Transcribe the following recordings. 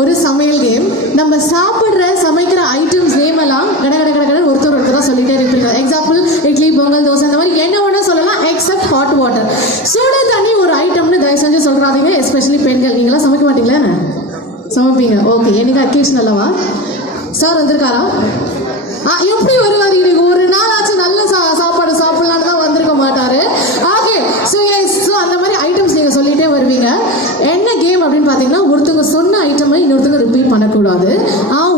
ஒரு சமையல் கேம். நம்ம சமைக்கிற ஐட்டம்ஸ் நேம் எல்லாம் கட ஒருத்தர் சொல்லிட்டே இருப்பீங்க. எக்ஸாம்பிள் இட்லி, பொங்கல், தோசை, அந்த மாதிரி என்ன வேணா சொல்லலாம் எக்ஸப்ட் ஹாட் வாட்டர். சுடு தண்ணி ஒரு ஐட்டம்னு தயவு செஞ்சு சொல்றாதீங்க. எஸ்பெஷலி பெண்கள். நீங்களாம் சமைக்க மாட்டீங்களா? சமைப்பீங்க. ஓகே, என்னைக்கு அக்கேஷன் அல்லவா? சார் வந்திருக்காரா? எப்படி வருவார்? இன்னைக்கு ஒரு நாளாச்சு நல்ல சாப்பாடு சாப்பிடலான்னு தான் வந்திருக்க மாட்டாரு. ஓகே, ஸோ அந்த மாதிரி ஐட்டம்ஸ் நீங்கள் சொல்லிட்டே வருவீங்க. என்ன கேம் அப்படின்னு பார்த்தீங்கன்னா, ஒருத்தவங்க சொன்ன ஐட்டமை இன்னொருத்தவங்க ரிப்பீட் பண்ணக்கூடாது.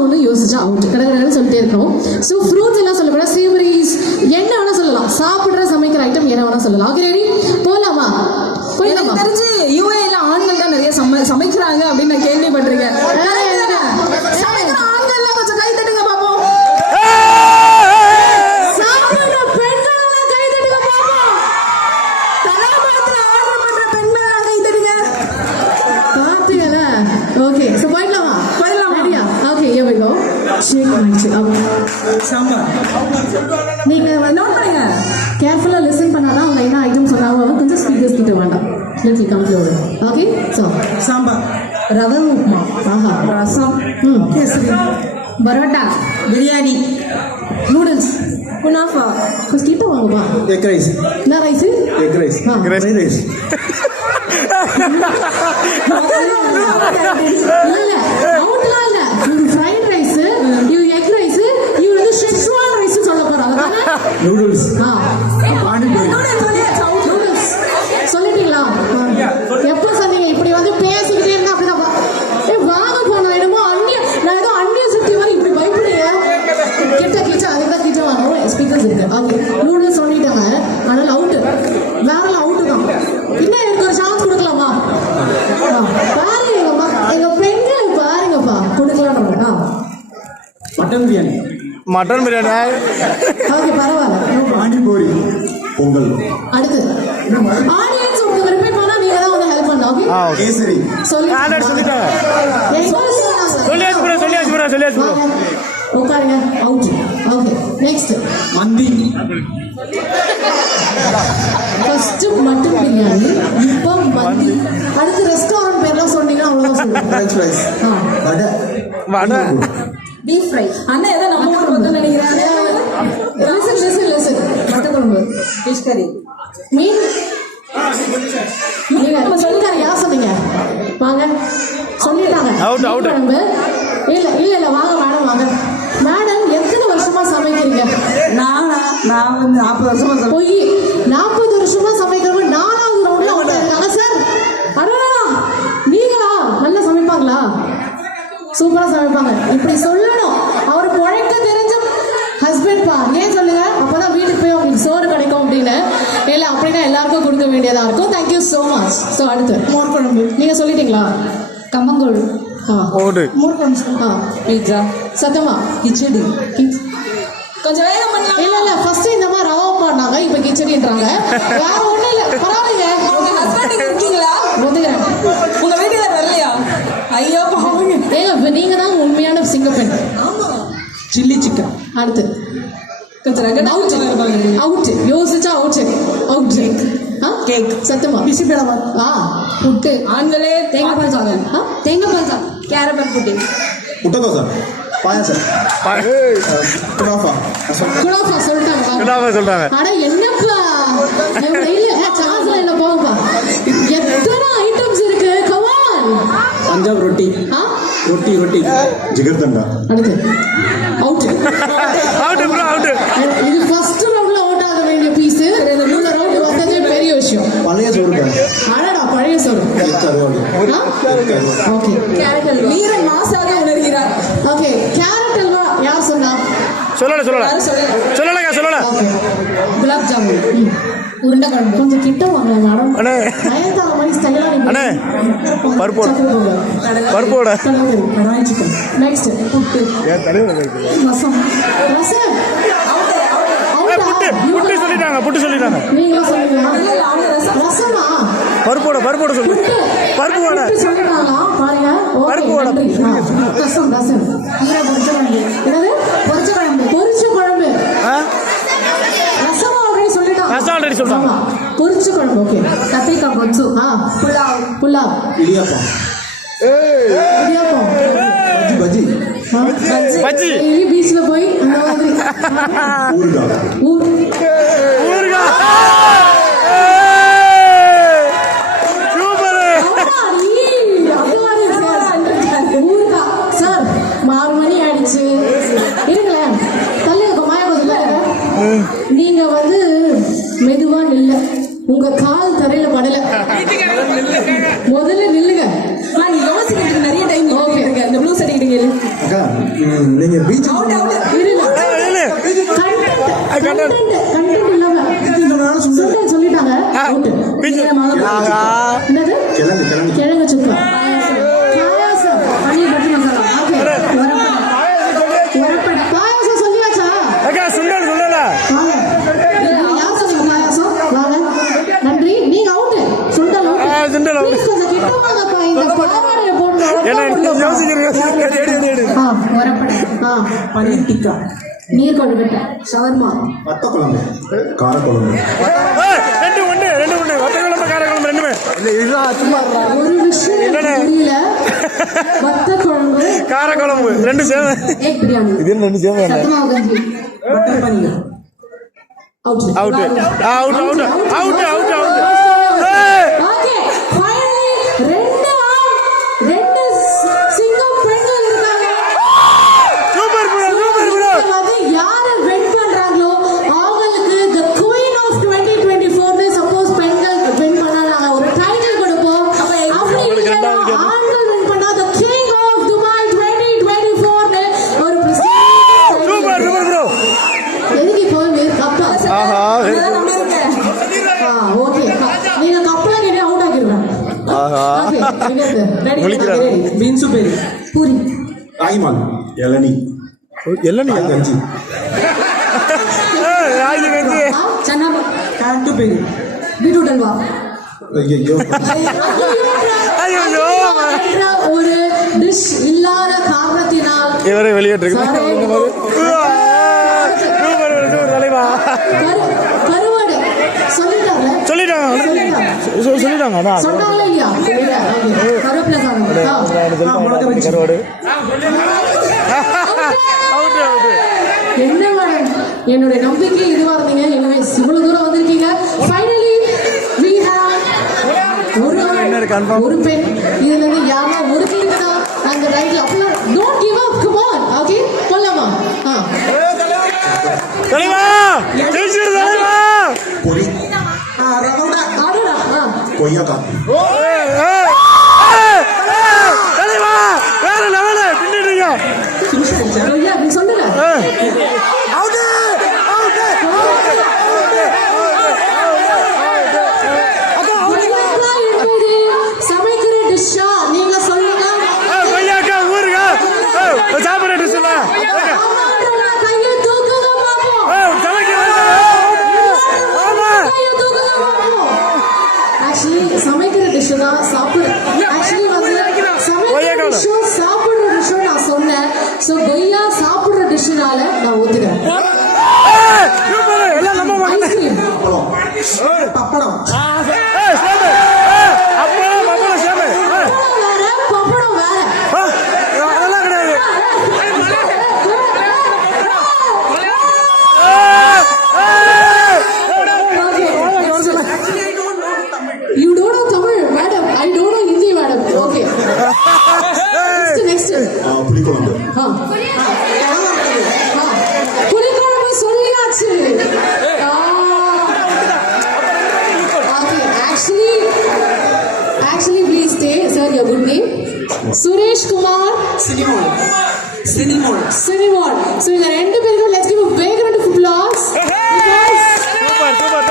ஒன்று யோசிச்சா அவுட். கடற்கடன்னு சொல்லிட்டே இருக்கணும். ஸோ ஃப்ரூட்ஸ் எல்லாம் சொல்லக்கூடாது. சேவரிஸ் என்ன வேணா சொல்லலாம். சாப்பிட்ற சமைக்கிற ஐட்டம் என்ன வேணா சொல்லலாம். Okay, ready? போகலாமா? எனக்கு தெரிஞ்சு யூஏல ஆண்கள் தான் நிறைய சமைக்கிறாங்க அப்படின்னு நான் கேள்விப்பட்டிருக்கேன். ஆண்கள்லாம் கொஞ்சம் கை தட்டுங்க பாப்போம். Okay, so போயிடலாமா? ரெடியா? Okay, here we go. Sambar. நீங்க நோட் பண்ணுங்க. கேர்ஃபுல்லா லிசன் பண்ணாதான் அவங்க என்ன ஐட்டம் சொன்னாங்க. கொஞ்சம் ஸ்பீக்கர்ஸ் கிட்ட வேண்டாம். Let's come closer. Okay, so sambar, ரவை உப்புமா, ரசம், கேசரி, பரோட்டா, பிரியாணி, நூடுல்ஸ், குனாஃபா. கொஞ்சம் கிட்ட வாங்கப்பா. Egg rice. என்ன ரைஸ்? Egg rice. ரைஸ். இல்ல அவுட்லாம் இல்ல. இது ஃப்ரைட் ரைஸ், இது எக் ரைஸ், இது வந்து ஷெஸ்வான் ரைஸ் சொல்ல போறாங்க. நூடுல்ஸ். நூடுல்ஸ் சொல்லிட்டீங்களா? எப்போ சொன்னீங்க? இப்படி வந்து பேசிக்கிட்டே இருந்தா அப்படிதான். வாங்க போனோம். என்னமோ நான் ஏதோ அந்நிய சுத்தி மாதிரி இப்படி பயப்படுங்க. கிட்ட அதுக்குதான் கிட்ட வாங்க. ஸ்பீக்கர்ஸ் இருக்கு. ஓகே, நூடுல்ஸ் சொல்லிட்டாங்க. அதனால அவுட். வேற அவுட்டு தான். இன்னும் எனக்கு ஒரு சான்ஸ் கொடுக்கலாமா? பாருங்கப்பா, எங்க பெண்கள் பாருங்கப்பா, கொடுக்கலாம். Mutton biryani. Mutton biryani. Okay, பரவாயில்ல. பானிபூரி, பொங்கல். அடுத்து ஆடியன்ஸ் உங்களுக்கு ரிப்பீட் பண்ணா நீங்க தான் வந்து ஹெல்ப் பண்ணணும். ஓகே, கேசரி. சொல்லிட்டாங்க. சொல்லியாச்சு. உட்காருங்க. அவுட். ஓகே, நெக்ஸ்ட் மந்தி. ஃபர்ஸ்ட் மட்டன் பிரியாணி, இப்போ மந்தி. அடுத்து ரெஸ்டாரண்ட் பேர்லாம் சொன்னீங்கன்னா அவ்வளவுதான் சொல்லுங்க. French fries. Vada. Beef fry. அண்ணா ஏதோ நம்ம ஊர் வந்து நினைக்கிறாங்க. லெசன் மட்டன் குழம்பு, ஃபிஷ் கறி, மீன். நீங்க சொல்லுங்க. யார் சொன்னீங்க? வாங்க. சொல்லிட்டாங்க. அவுட். குழம்பு. இல்ல வாங்க மேடம், வாங்க மேடம். எத்தனை வருஷமா சமைக்கிறீங்க? நான் வந்து 40 வருஷமா போய் 40 வருஷமா சமைக்கிறவங்க 4வது ரவுண்ட்ல அவுட் ஆயிருக்காங்க சார். அடடா, நீங்களா? நல்லா சமைப்பாங்களா? சூப்பரா சமைப்பாங்க. இப்படி சொல்லணும். அவர் பொழைக்க தெரிஞ்ச ஹஸ்பண்ட் பா. ஏன் சொல்லுங்க? அப்பதான் வீட்டுக்கு போய் உங்களுக்கு சோறு கிடைக்கும் அப்படின்னு. இல்ல அப்படின்னா எல்லாருக்கும் கொடுக்க வேண்டியதா இருக்கும். Thank you so much. ஸோ அடுத்து மோர் குழம்பு. நீங்க சொல்லிட்டீங்களா? கம்மங்கூழ். மோர் குழம்பு. பீட்சா. சத்தமா? கிச்சடி. கொஞ்சம் வேகம் பண்ணலாம். இல்ல ஃபர்ஸ்ட் இந்த மாதிரி ரவா பண்ணாங்க, இப்ப கிச்சடின்றாங்க. வேற ஒண்ணும் இல்ல. பரவாயில்லைங்க. உங்க ஹஸ்பண்ட் இருக்கீங்களா? ஒத்துக்கிறேன். உங்க வீட்டுல வரலையா? ஐயோ பாவங்க. ஏங்க, நீங்க தான் உண்மையான சிங்கப்பெண். ஆமா. Chilli chicken. அடுத்து கொஞ்சம் ரகடா அவுட். யோசிச்சா அவுட். கேக். சத்தமா? பிசிபேலா. புட்டு. ஆண்களே தேங்காய் பால் சாதம். தேங்காய் பால் சாதம். கேரமல் புட்டி. முட்டை தோசை. பாயாசம். குனாஃபா. சொல்லிட்டாங்க. அட என்னப்பா, இல்ல சான்ஸ்ல என்ன போங்கப்பா. எத்தனை ஐட்டம்ஸ் இருக்கு. Come on. பஞ்சாப் ரொட்டி. ரொட்டி. ஜிகர் தண்டா. அடுத்து அவுட். இது ஃபர்ஸ்ட் ரவுண்ட்ல அவுட் ஆக வேண்டிய பீஸ். இந்த ரவுண்ட் வந்ததே பெரிய விஷயம். பழைய சோறு. அடடா, பழைய சோறு. Okay, carrot halwa. வீரன் மாசாக உணர்கிறார். ஓகே, கேரட் அல்வா யார் சொன்னா? சொல்லல. குலாப் ஜாமுன். உருண்டை குழம்பு. கொஞ்சம் கிட்ட வாங்க மேடம். நயன்தாரா மாதிரி ஸ்டைலா அண்ணே. பருப்போட. கடாய் சிக்கன். நெக்ஸ்ட் புட்டு. ரசம். புட்டு சொல்லிட்டாங்க. நீங்க சொல்லுங்க. ரசமா? பருப்போட சொல்லு. பருப்பு வடை சொல்றாங்க பாருங்க. பருப்பு வடை. ரசம். என்னது? பொரிச்ச குழம்பு. ரசம் ஆல்ரெடி சொல்லிட்டாங்க. பொரிச்ச குழம்பு. ஓகே, கத்திரிக்காய் பொரிச்சு. புலாவ். இடியாப்பம். பஜ்ஜி. டெய்லி பீச்ல போய் அந்த மாதிரி ஊறுகாய் ஊர் ஊறுகாய். சூப்பர். ஊருக்கா சார் 6 மணி ஆயிடுச்சு இருங்களேன் தள்ளுங்க மாயாவதுல நீங்க வந்து மெதுவா நில்ல உங்க கால் தரையில படல முதல்ல நில்லுங்க நீ யோசிக்கிறதுக்கு நிறைய டைம் இருக்கு இந்த ப்ளூ சட்டை கிட்டீங்க அக்கா நீங்க பீச் இருங்க கண்டென்ட் இல்லாம சொல்லிட்டாங்க out. என்னது கிழங்கு சுக்கா பாயாசம் பன்னீர் பட்டர் மசாலா ஓகே வரப்பட பாயாசம் சொல்லியாச்சா அக்கா சுண்டல் சுண்டல. வாங்க யார் சொன்னீங்க பாயாசம் வாங்க நன்றி நீங்க out sundal out sundal out. Please கொஞ்சம் கிட்ட வாங்கப்பா இந்த பாவாடையை என்ன போட்டு யோசிக்கிறீங்க? வரப்பட பன்னீர் டிக்கா நீர் கொழுக்கட்டை ஷவர்மா வத்த குழம்பு காரக்குழம்பு ரெண்டு ஒண்ணு வத்த குழம்பு கார குழம்பு ரெண்டுமே. ஒரு விஷயம் எனக்கு புரியல வத்த குழம்பு கார குழம்பு ரெண்டு சேவை. எக் பிரியாணி இது ரெண்டு சேவை. சத்துமாவு கஞ்சி பட்டர் பன்னீர் அவுட் ஓகே ஃபைனலி ரெண்டு சிங்கம் பெண்கள் இருக்காங்க சூப்பர் ப்ரோ. வந்து யார வின் பண்றாங்களோ அவங்களுக்கு the queen of 2024 சப்போஸ் பெண்கள் வின் பண்ணா நாங்க ஒரு டைட்டில் கொடுப்போம் அப்படி இல்லைன்னா ஆண்கள் வின் பண்ணா the king of Dubai 2024 ஒரு சூப்பர் ப்ரோ. எதுக்கு இப்போ கப்பா ஆஹா. நம்பி இருக்கேன் ஓகே நீங்க கப்பலா கிட்ட அவுட் ஆகிடுறேன் ஆஹா. ஓகே ரெடி முழிக்கிறாரு. பீன்ஸு பேரி பூரி ராகிமால் இளநீ எல்லாம் கஞ்சி ராகி கஞ்சி. சன்னா கேட்டு பேரி பீட்ரூட் அல்வா ஐயோ ஐயோ என்ற ஒரு டிஷ் இல்லாத காரணத்தினால் இவரே வெளியேற்றிருக்கு. சூப்பர் தலைவா. கருவாடு சொல்லிட்டாங்க சொல்லிட்டாங்க அதான். சொன்னாங்களா இல்லையா கருவேப்பிலை சாதம் கருவாடு. அவுட். என்ன மேடம் என்னுடைய நம்பிக்கை இதுவா இருந்தீங்க எனவே இவ்வளவு தூரம் வந்திருக்கீங்க ஃபைனலி we have ஒரு பெண் இதுல இருந்து யாரா ஒரு டீம் தான் அந்த ரைட்ல அப்பலாம் don't give up come on okay போலாமா தலைவா ஜெயிச்சிரு தலைவா. பொரி ஆடுடா கொய்யாக்காய் தலைவா வேற லெவலு பின்னிடுங்க. ஐயா நீ சொல்லுங்க சமைக்கிற டிஷ்ஷா நீங்க சொல்லுங்க கொய்யாக்கா ஊருங்க சாப்பிட டிஷ் இல்ல கையை தூக்குங்க பாப்போம் ஆக்சுவலி சமைக்கிற டிஷ் தான் சாப்பிடுற ஆக்சுவலி வந்து சமைக்கிற டிஷ்ஷும் சாப்பிடுற டிஷ்ஷும் நான் சொன்னேன் ஸோ கொய்யா சாப்பிடுற டிஷ்ஷுனால நான் ஒத்துக்கிறேன் எல்லாம் நம்ம ஐஸ்கிரீம் பப்படம் அப்பளம் சேவை வேற பப்படம் வேற அதெல்லாம் கிடையாது. You don't know Tamil, madam. I don't know Hindi, madam. Okay. Next. புளிக்குழம்பு புலிக்குழம்பு சொல்லியாச்சு Okay, actually, please stay. Sir, your good name? Suresh Kumar Cinemon. So, இந்த ரெண்டு பேருக்கும் let's give a big round of applause. Super